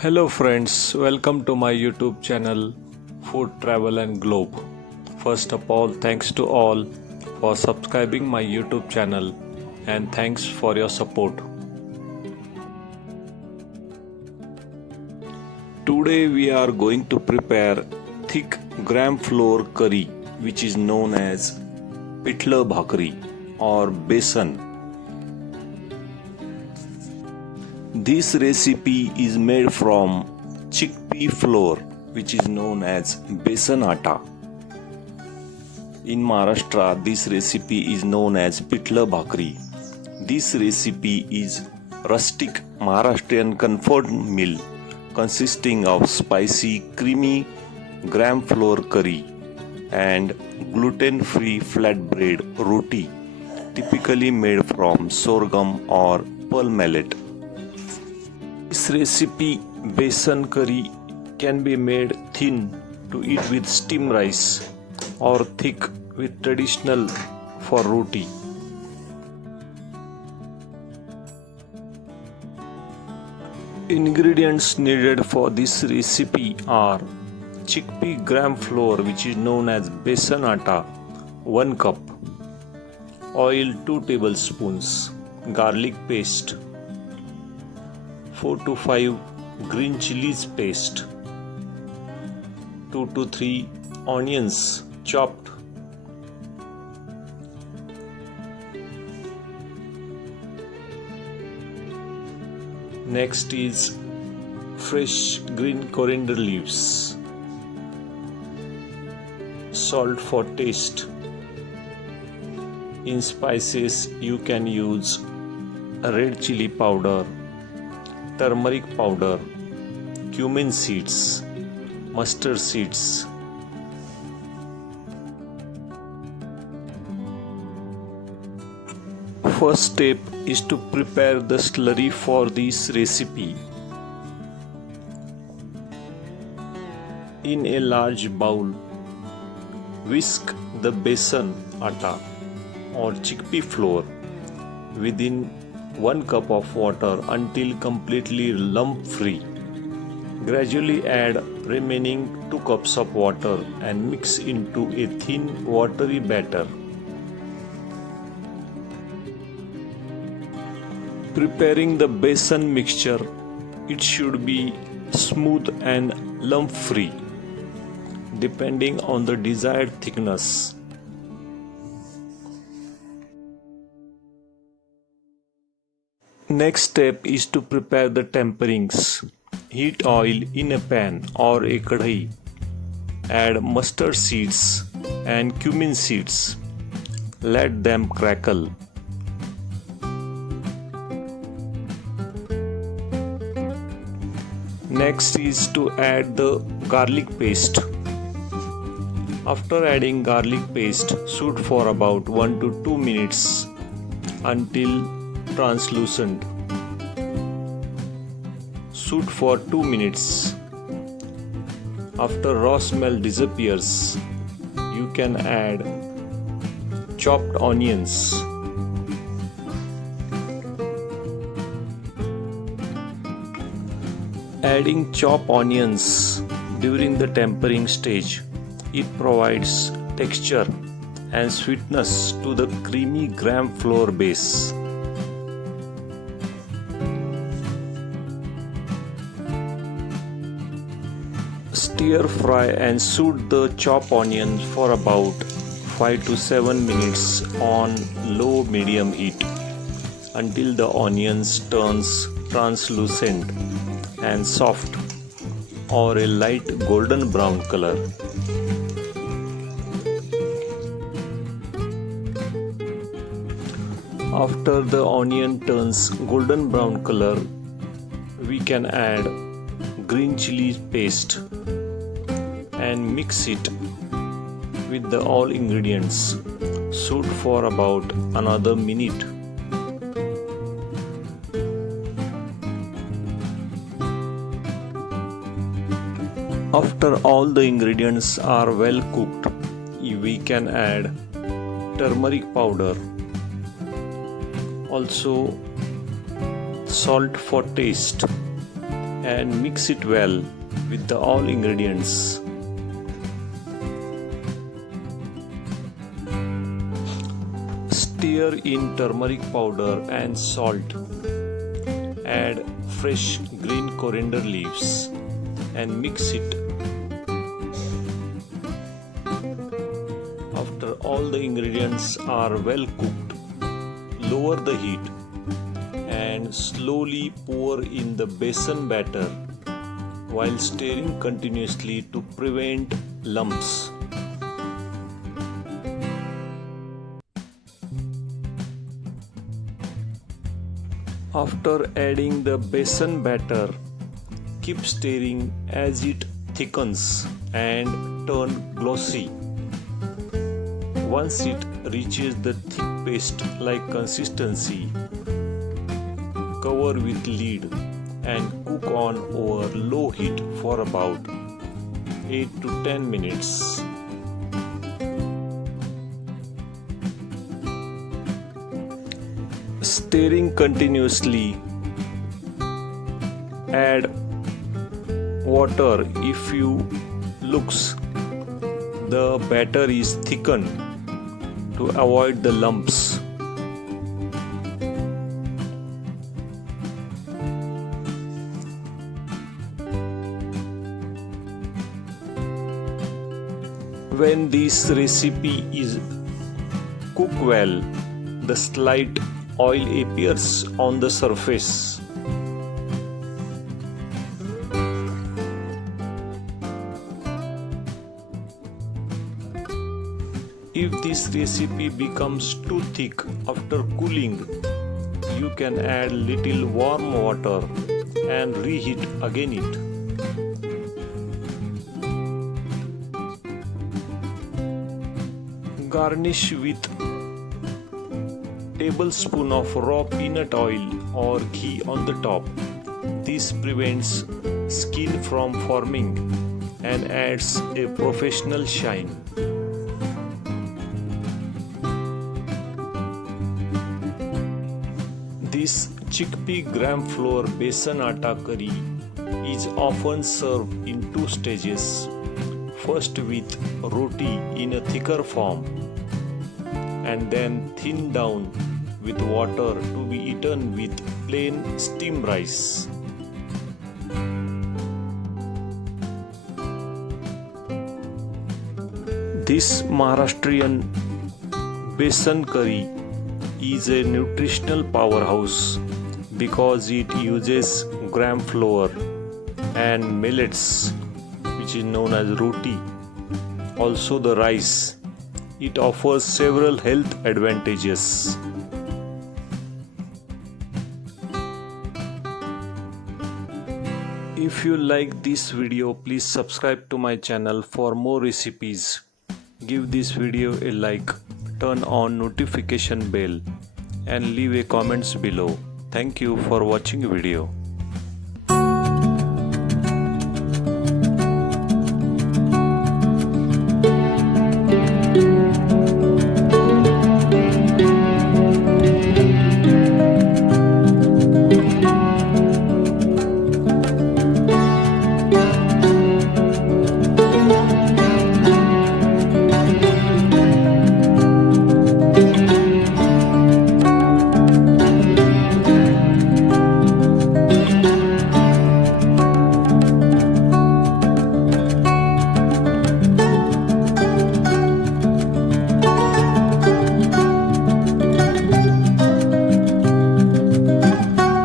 Hello friends, welcome to my YouTube channel Food Travel and Globe. First of all, thanks to all for subscribing my YouTube channel and thanks for your support. Today we are going to prepare thick gram flour curry which is known as Pithla Bhakri or Besan. This recipe is made from chickpea flour which is known as Besan atta. In Maharashtra, this recipe is known as Pithla Bhakri. This recipe is rustic Maharashtrian comfort meal consisting of spicy, creamy gram flour curry and gluten-free flatbread roti typically made from sorghum or pearl millet. This recipe Besan curry can be made thin to eat with steamed rice or thick with traditional for roti. Ingredients needed for this recipe are chickpea gram flour which is known as Besan atta 1 cup, oil 2 tablespoons, garlic paste 4 to 5 green chillies paste, 2 to 3 onions chopped, next is fresh green coriander leaves, salt for taste. In spices you can use red chili powder, turmeric powder, cumin seeds, mustard seeds. First step is to prepare the slurry for this recipe. In a large bowl, whisk the besan atta or chickpea flour within 1 cup of water until completely lump free. Gradually add remaining 2 cups of water and mix into a thin watery batter. Preparing the besan mixture, it should be smooth and lump free depending on the desired thickness. Next step is to prepare the temperings. Heat oil in a pan or a kadhi. Add mustard seeds and cumin seeds. Let them crackle. Next is to add the garlic paste. After adding garlic paste, saute for about 1 to 2 minutes until translucent. Saute for 2 minutes. After raw smell disappears, you can add chopped onions. Adding chopped onions during the tempering stage, it provides texture and sweetness to the creamy gram flour base. Stir fry and saute the chopped onions for about 5 to 7 minutes on low medium heat until the onions turns translucent and soft or a light golden brown color. After the onion turns golden brown color, we can add green chili paste and mix it with the all ingredients. Saute for about another minute. After all the ingredients are well cooked, we can add turmeric powder, also salt for taste, and mix it well with the all ingredients. Stir in turmeric powder and salt. Add fresh green coriander leaves and mix it. After all the ingredients are well cooked, lower the heat and slowly pour in the besan batter while stirring continuously to prevent lumps. After adding the besan batter, keep stirring as it thickens and turn glossy. Once it reaches the thick paste-like consistency, cover with lid and cook on over low heat for about 8 to 10 minutes. Stirring continuously. Add water if you looks the batter is thickened to avoid the lumps. When this recipe is cooked well, the slight oil appears on the surface. If this recipe becomes too thick after cooling, you can add little warm water and reheat again it. Garnish with tablespoon of raw peanut oil or ghee on the top. This prevents skin from forming and adds a professional shine. This chickpea gram flour besan atta curry is often served in two stages. First with roti in a thicker form and then thinned down with water to be eaten with plain steamed rice. This Maharashtrian Besan Curry is a nutritional powerhouse because it uses gram flour and millets, which is known as roti, also the rice. It offers several health advantages. If you like this video, please subscribe to my channel for more recipes. Give this video a like, turn on notification bell and leave a comments below. Thank you for watching video.